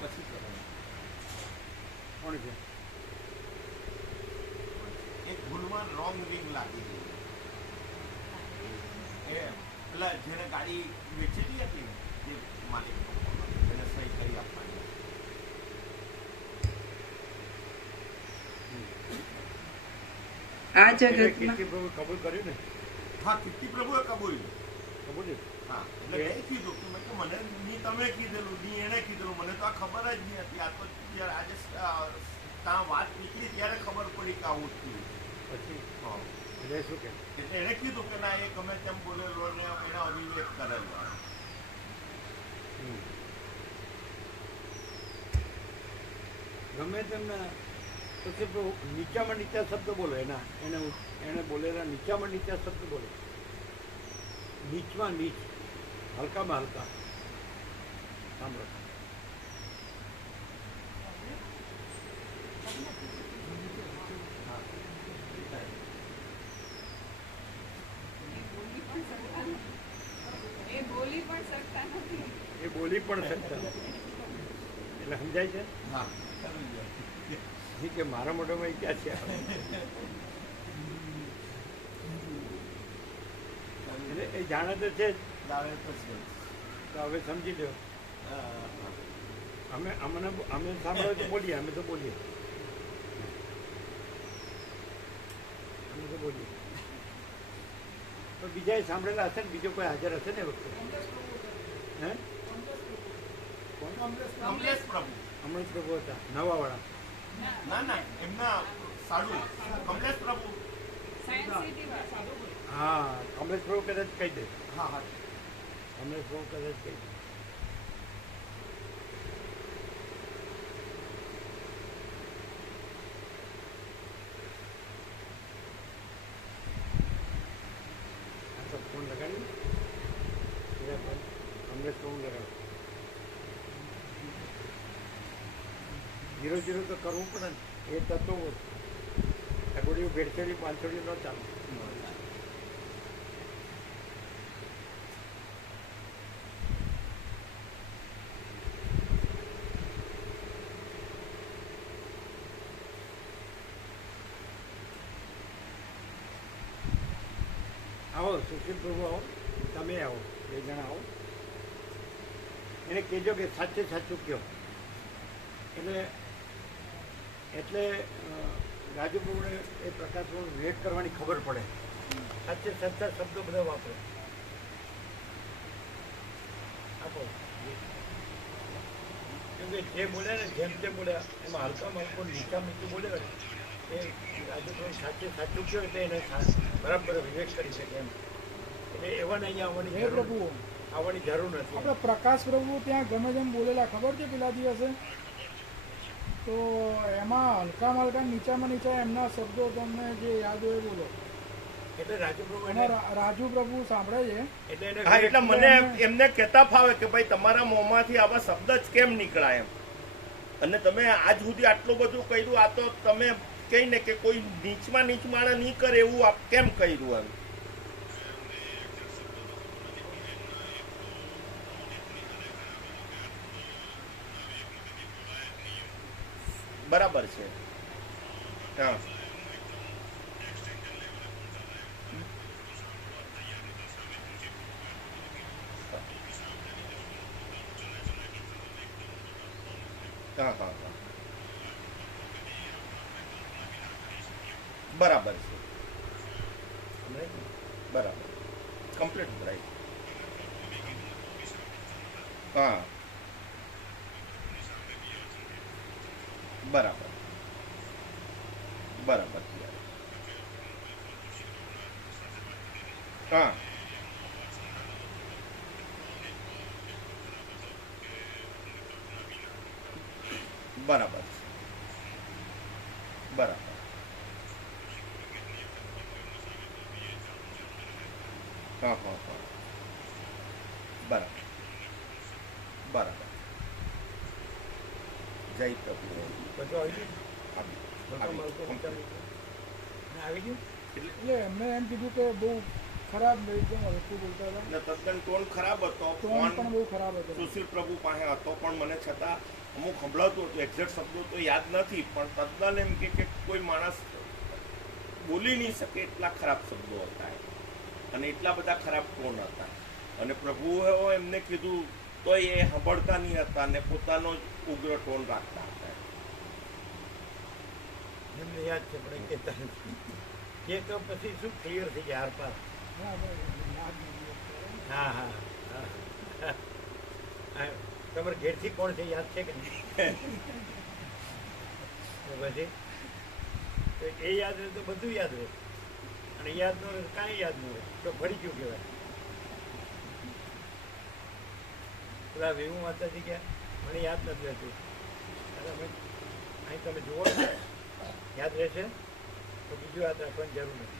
પછી કરો. કોણ છે? એક ભૂલમાં રોંગ રિંગ લાગી ગઈ. એ પેલા જેને ગાડી વેચેલી હતી ને, જે માલિક એને સહી કરી આપવાની. આ એટલે જગતમાં કીર્તિ પ્રભુ કબૂલ કર્યું ને? હા, કીર્તિ પ્રભુએ કબૂલ. કબૂલ્યું? હા, એટલે એ કીધું કે મેં તો મને ની તમે કીધેલું ની એને કીધેલું, મને તો આ ખબર જ નહીં હતી. આ તો જ્યારે આજે ત્યાં વાત નીકળી ત્યારે ખબર પડી કે આવું થયું. પછી હા, એટલે શું કે? એટલે એને કીધું કે ના, એ ગમે તેમ બોલેલો ને એના અભિવેક કરેલો. ગમે તેમને તો સિર્ફ નીચામાં નીચા શબ્દ બોલો. એને બોલેલા નીચામાં નીચા શબ્દ બોલો. નીચમાં નીચ, હલકામાં હલકા. સાંભળો. એ બોલી પણ શકતા નથી. એ બોલી પણ શકતા નથી. એટલે સમજાય છે હા, કે મારા મોઢામાં ક્યાં છે. એટલે એ જાણે તો છે જ. લાવે તો છે. તો હવે સમજી લો. હા, અમે સાંભળો તો બોલીએ. અમે તો બોલીએ. તો બીજાએ સાંભળેલા હશે ને? બીજો કોઈ હાજર હશે ને એ વખતે? હે? કમલેશ પ્રભુ. અમૃત પ્રભુ હતા નવાવાળા. ના ના, એમના સાડુ કમલેશ પ્રભુ. સાયન્સ સિટી વાળા. હા, કમલેશ પ્રભુ કદાચ કહી દે. હા હા, કમલેશ પ્રભુ કદાચ કહી દે. ફોન લગાડી કમલેશ પ્રભુ લગાડો. 0-0 તો કરવું પડે ને. એ તત્વો અગોડીઓ ભેળસેળી 500 ન ચાલે. આવો સુશીલ પ્રભુ, આવો. તમે આવો, 2 જણા આવો. એને કહેજો કે સાચે સાચું કહો. એટલે રાજુ પ્રભુને એ પ્રકાશ વિવેક કરવાની ખબર પડે. સાચે સાચા શબ્દો બધા વાપરે. આપો. કેમ કે જે બોલ્યા ને, જેમ તે બોલ્યા એમાં હલકામાં હલકો નીચા મીઠું બોલે ને, એ રાજુ પ્રભુ સાચે સાચું કહો એટલે એને બરાબર વિવેક કરી શકે એમ. એટલે એવાને અહીંયા આવવાની જરૂર નથી. આપણે પ્રકાશ પ્રભુ ત્યાં ગમે તેમ બોલેલા ખબર છે પેલા દિવસે? તો એમાં હલકામાં હલકા નીચામાં નીચા એમના શબ્દો તમને જે યાદ હોય બોલો. એટલે રાજુ પ્રભુ રાજુ પ્રભુ સાંભળે છે. એટલે હા, એટલે મને એમને કહેતા ફાવે કે ભાઈ તમારા મોંમાંથી આવા શબ્દ જ કેમ નીકળાય એમ. અને તમે આજ સુધી આટલું બધું કર્યું, આ તો તમે કહીને કે કોઈ નીચમાં નીચ માણસ નહીં કરે એવું આપ કેમ કર્યું એમ. બરાબર છે. હા, હા હા હા, બરાબર છે. બરાબર, કમ્પ્લીટ રાઈટ. હા, બરાબર બરાબર. હા, બરાબર છે. બરાબર. હા હા હા, બરાબર બરાબર. જય પ્રભુ. બધું આવી ગયું. આવી. આવી ગયું. એટલે એમને એમ કીધું કે બહુ ખરાબ એકદમ હલકું બોલતા હતા. ને તદ્દન ટોન ખરાબ હતો. ટોન પણ ફોન બહુ ખરાબ હતો. સુશીલ પ્રભુ પાસે હતો પણ મને છતાં અમુક સંભળાતું હતું. એક્ઝેક્ટ શબ્દો તો યાદ નથી પણ તદ્દન એમ કે કોઈ માણસ બોલી નહીં શકે એટલા ખરાબ શબ્દો હતા એમ. અને એટલા બધા ખરાબ ટોન હતા. અને પ્રભુએ એમને કીધું તો એ સાંભળતા નહીં હતા અને પોતાનો જ ઉગ્ર ટોન રાખતા હતા. એમને યાદ છે પણ એ કહેતા નથી. કે તો પછી શું ક્લિયર થઈ જાય આરપાર. હા, બરાબર. યાદ નથી અત્યારે. હા હા હા હા. તમારે ઘેરથી કોણ છે યાદ છે કે નહીં? તો પછી તો એ યાદ રહે તો બધું યાદ રહે અને યાદ ન રહે તો કાંઈ યાદ ન રહે તો ફરી ગયું કહેવાય. પેલા વેવું માતાજી ગયા મને યાદ નથી રહેતું. અરે અમે અહીં તમે જુઓ ને યાદ રહેશે તો બીજું યાદ રાખવાની જરૂર નથી.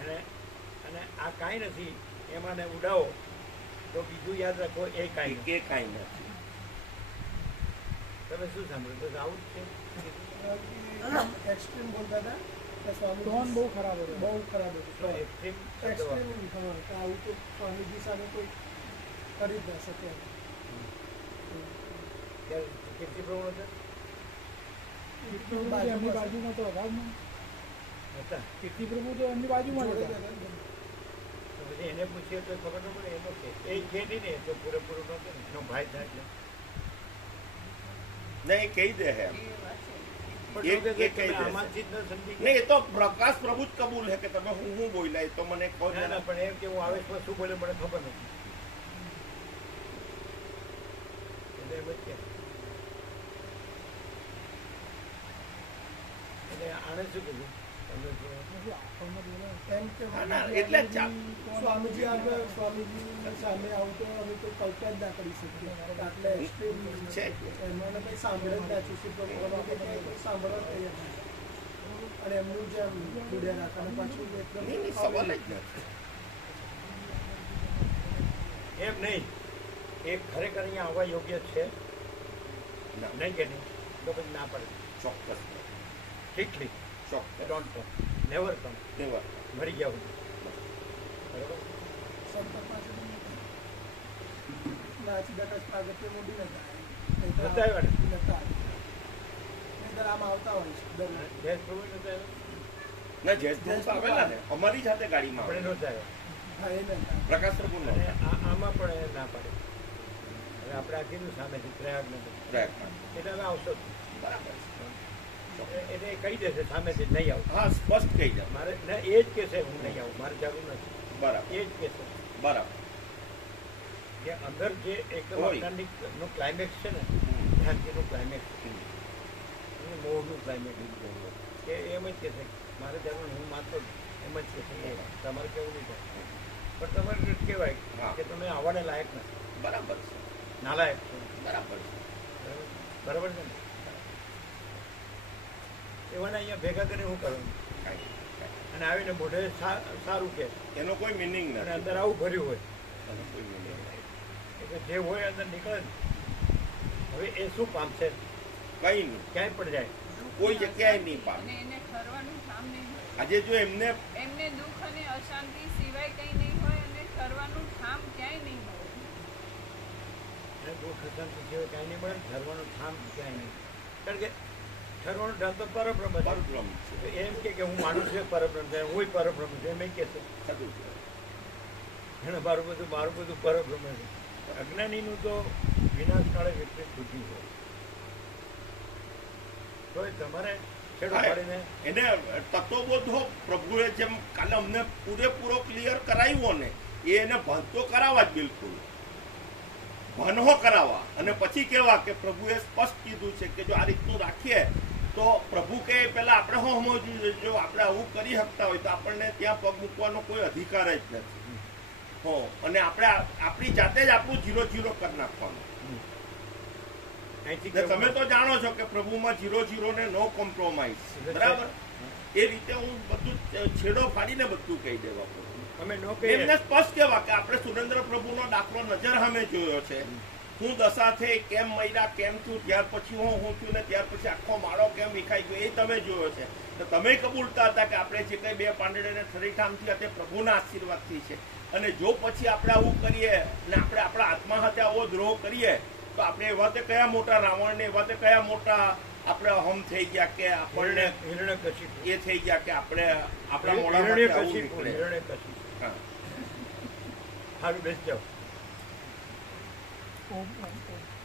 અને અને આ કાંઈ નથી એમાં ને ઉડાવો તો બીજું યાદ રાખો એ કાંઈ નથી. કે કાંઈ નથી. તમે શું સાંભળ્યું? તો આવું જ છે. એક્સ્ટ્રીમ બોલતા હતા કે સ્વામીજી ટોન બહુ ખરાબ હતો. બહુ ખરાબ હતું. એક્સ્ટ્રીમ એક્સ્ટ્રીમ હા કે આવું તો સ્વામીજી સામે કોઈ કરી જ ના શકે એમ. કીર્તિ પ્રવણ હતા કીર્તિપ્રભુ તો એમની બાજુમાં તો હતા જ ને. હતા. કીર્તિપ્રભુ તો એમની બાજુમાં જ જોડે જ હતા. હતા ને. તો પછી એને પૂછીએ તો ખબર ન પડે. એનો કે એ છે નહીં ને એ તો પૂરેપૂરું નહોતું ને એનો ભાઈ થાય એટલે નહીં એ કહી દે હે એમ. એ વાત છે. પણ એ જો કે કહી તમે દેશે. આમાંથી જ ન સમજી નહીં એ તો પ્રકાશ પ્રભુ જ કબૂલ હે કે તમે હું બોલ્યા એ તો મને કહો ના ના પણ એમ કે હું આવેશમાં શું બોલે મને ખબર નથી. એટલે એમ જ કે એટલે આણે શું કીધું તમે જો નથી, આપણને બોલે. એમ કે હા, ના, એટલે જ સ્વામીજી આગળ સ્વામીજી સામે આવું તો અમે તો કલ્પના જ ના કરી શકીએ. આટલા એક્સ્ટ્રીમ છે. એમને કંઈ સાંભળે જ ના ચૂસી પ્રભુમાં કોઈ સાંભળવા તૈયાર નથી. અને એમનું જેમ જોડ્યા રાખે અને પાછું એકદમ નહીં નહીં સવાલ જ નથી. એમ નહીં એ ખરેખર અહીંયા આવવા યોગ્ય છે ના, નહીં કે નહીં તો પછી ના પડે. ચોક્કસ સ્ટ્રિક્ટલી ચોક્કસ don't come never come never. મરી ગયા સુધી બરાબર. સંત પાસે નાચી દકસ પ્રાગટ્ય મોડી નતા નતા આવ્યા ને? નતા નહીતર આમ આવતા હોય છે દર જય પ્રભુ નતા આવ્યા? ના જયસ્થ આવેલા ને અમારી સાથે ગાડીમાં આપણે આવેલા. નહોતા આવ્યા. હા એ નતા પ્રકાશ પ્રભુ નો અને આમાં પણ એ ના પાડે. હવે આપણે આ કીધું સામેથી પ્રયાગ નથી પ્રયત્ન એટલે હવે આવશો જ. બરાબર એટલે એ કહી દેશે સામેથી નહીં આવું. હા સ્પષ્ટ કહી જાવ. મારે ના એ જ કહેશે હું નહીં આવું મારે જરૂર નથી. બરાબર એ જ કહેશે બરાબર. કે અંદર જે એકદમ હોય. અજ્ઞાનનું ક્લાઇમેક્સ છે ને શાંતિનું ક્લાઇમેક્સ અને મોહનું ક્લાઇમેક્સ કે એમ જ કહેશે મારે જરૂર નહીં, હું માનતો જ એમ જ કહેશે તમારે કેવું નહીં થાય. પણ તમારે કહેવાય હા. કે તમે આવવાને લાયક નથી, બરાબર છે નાલાયક છો. બરાબર છે. બરાબર છે ને? એવાને અહીંયા ભેગા કરીને હું કરવાનું કાંઈ કાંઈ. અને આવીને મોઢે સારું કે એનો કોઈ મિનિંગ અને નથી. અંદર આવું ભર્યું હોય એનો કોઈ meaning નથી. એટલે જે હોય અંદર નીકળે ને. હવે એ શું પામશે? કંઈ નહીં. ક્યાંય પણ જાય. કોઈ જગ્યાએ નહીં અને પામે. એને ઠરવાનું ઠામ નહીં હોય. આજે જો એમને એમને દુઃખ અને અશાંતિ સિવાય કંઈ નહીં હોય અને ઠરવાનું ઠામ ક્યાંય નહીં હોય. અને દુઃખ અશાંતિ સિવાય કાંઈ નહીં મળે, ઠરવાનું ઠામ ક્યાંય નહીં. કારણ કે ઠરવાનું ઠામ તો પરબ્રહ્મ છે. પરબ્રહ્મ તો છે. એમ કે હું માનું છું એ પરબ્રહ્મ છે, હું પરબ્રહ્મ છું એમ એ કહેશે. થતું છે. અને મારું બધું પરબ્રહ્મ છે. અજ્ઞાનીનું તો વિનાશ કાળે વિપરીત બુદ્ધિ હોય. તો એ તમારે છેડો હા, પાડીને એને તત્વબોધો પ્રભુએ જેમ કાલે અમને પૂરેપૂરો ક્લિયર કરાવ્યો ને એ એને ભણતો કરાવવા જ બિલકુલ ભણો કરાવવા અને પછી કહેવા કે પ્રભુએ સ્પષ્ટ કીધું છે કે જો આ રીતનું રાખીએ તો પ્રભુ કે પેલા આપણે શું સમજવું જોઈએ, જો આપણે આવું કરી શકતા હોય તો આપણને ત્યાં પગ મૂકવાનો કોઈ અધિકાર જ નથી. હો અને આપણે આપણી જાતે જ આપણું 0-0 કરી નાખવાનું. અહીંથી ને તમે તો જાણો છો કે પ્રભુમાં 0-0 ને નો કોમ્પ્રોમાઇઝ. બરાબર એ રીતે હું બધું છેડો ફાડીને બધું કહી દેવા અમે નો કહીએ એમને સ્પષ્ટ કહેવા કે આપણે સુરેન્દ્ર પ્રભુનો દાખલો નજર સામે જોયો છે હું દશા થઈ, કેમ મર્યા, કેમ થયું, ત્યાર પછી હું થયું ને ત્યાર પછી આખો માળો કેમ વિખાઈ ગયો એ તમે જોયો છે. તો તમે કબૂલતા હતા કે આપણે જે કંઈ 2 પાંદડાને ઠરીઠામથી તે પ્રભુના આશીર્વાદથી છે. અને જો પછી આપણે આવું કરીએ ને આપણે આપણા આત્મા સાથે આવો દ્રોહ કરીએ તો આપણે એવા તે કયા મોટા રાવણ ને એવા તે કયા મોટા આપણે હમ થઈ ગયા કે આપણને હિરણ્યકશિપુ. એ થઈ ગયા કે આપણે આપણા મોઢામાંથી આવું હિરણ્યકશિપુ, નીકળે. હિરણ્યકશિપુ. હા. સારું બેસી જાઓ. ઓમ ઓમ ઓમ